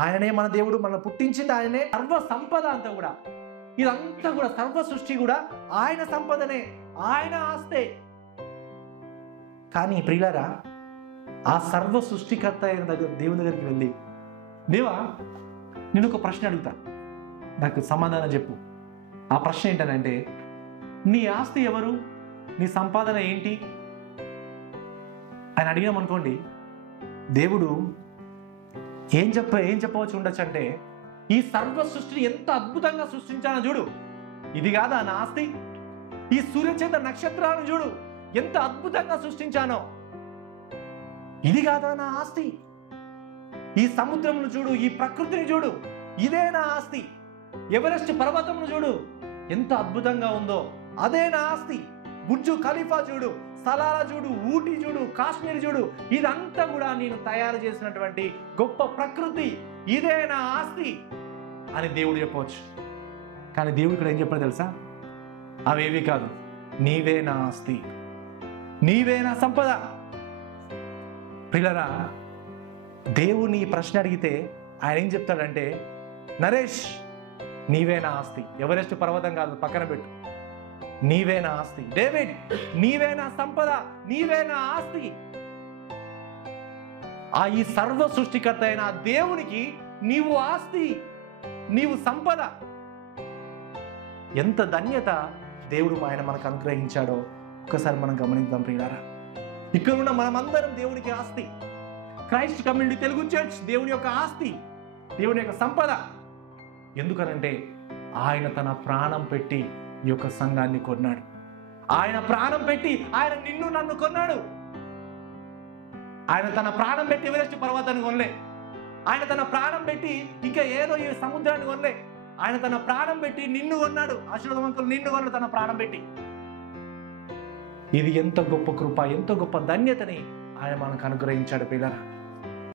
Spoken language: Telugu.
ఆయననే మన దేవుడు, మనల్ని పుట్టించింది ఆయనే. సర్వ సంపద అంతా కూడా, ఇదంతా కూడా సర్వ సృష్టి కూడా ఆయన సంపదనే, ఆయన ఆస్తే. కానీ ప్రియులారా, ఆ సర్వ సృష్టికర్త అయిన దేవుని దగ్గరికి వెళ్ళి, దేవా నేను ఒక ప్రశ్న అడుగుతా, నాకు సమాధానం చెప్పు. ఆ ప్రశ్న ఏంటనంటే, నీ ఆస్తి ఎవరు, నీ సంపాదన ఏంటి అని అడిగామనుకోండి, దేవుడు ఏం చెప్పవచ్చు ఉండొచ్చు అంటే, ఈ సర్వ సృష్టిని ఎంత అద్భుతంగా సృష్టించానో చూడు, ఇది కాదా నా ఆస్తి? ఈ సూర్యచంద్ర నక్షత్రాలను చూడు, ఎంత అద్భుతంగా సృష్టించానో, ఇది కాదా నా ఆస్తి? ఈ సముద్రమును చూడు, ఈ ప్రకృతిని చూడు, ఇదే నా ఆస్తి. ఎవరెస్ట్ పర్వతమును చూడు, ఎంత అద్భుతంగా ఉందో, అదే నా ఆస్తి. బుర్జు ఖలీఫా చూడు, సలాలా చూడు, ఊటీ చూడు, కాశ్మీర్ చూడు, ఇదంతా కూడా నేను తయారు చేసినటువంటి గొప్ప ప్రకృతి, ఇదే నా ఆస్తి అని దేవుడు చెప్పవచ్చు. కానీ దేవుడు ఇక్కడ ఏం చెప్పాడు తెలుసా? అవేవి కాదు, నీవే నా ఆస్తి, నీవే నా సంపద. పిల్లరా, దేవుని ప్రశ్న అడిగితే ఆయన ఏం చెప్తాడంటే, నరేష్ నీవే నా ఆస్తి. ఎవరెస్ట్ పర్వతం కాదు, పక్కన పెట్టు. నీవే నా ఆస్తి. డేవిడ్ నీవే నా సంపద, నీవే నా ఆస్తి. ఈ సర్వ సృష్టికర్త అయిన దేవునికి నీవు ఆస్తి, నీవు సంపద. ఎంత ధన్యత దేవుడు ఆయన మనకు అనుగ్రహించాడో ఒకసారి మనం గమనిద్దాం ప్రియులారా. ఇక్కడ ఉన్న మనమందరం దేవునికి ఆస్తి. క్రైస్ట్ కమ్యూనిటీ తెలుగు చర్చ్ దేవుని యొక్క ఆస్తి, దేవుని యొక్క సంపద. ఎందుకనంటే ఆయన తన ప్రాణం పెట్టి ఈ యొక్క సంఘాన్ని కొన్నాడు. ఆయన ప్రాణం పెట్టి ఆయన నిన్ను నన్ను కొన్నాడు. ఆయన తన ప్రాణం పెట్టి ఎవరెస్ట్ పర్వతాన్ని కొనలే. ఆయన తన ప్రాణం పెట్టి ఇంకా ఏదో ఈ సముద్రాన్ని కొనలే. ఆయన తన ప్రాణం పెట్టి నిన్ను కొన్నాడు. ఆశీర్వాదవంతులు నిన్ను కొన్నాడు తన ప్రాణం పెట్టి. ఇది ఎంత గొప్ప కృప, ఎంత గొప్ప ధన్యతని ఆయన మనకు అనుగ్రహించాడు పిల్లరా.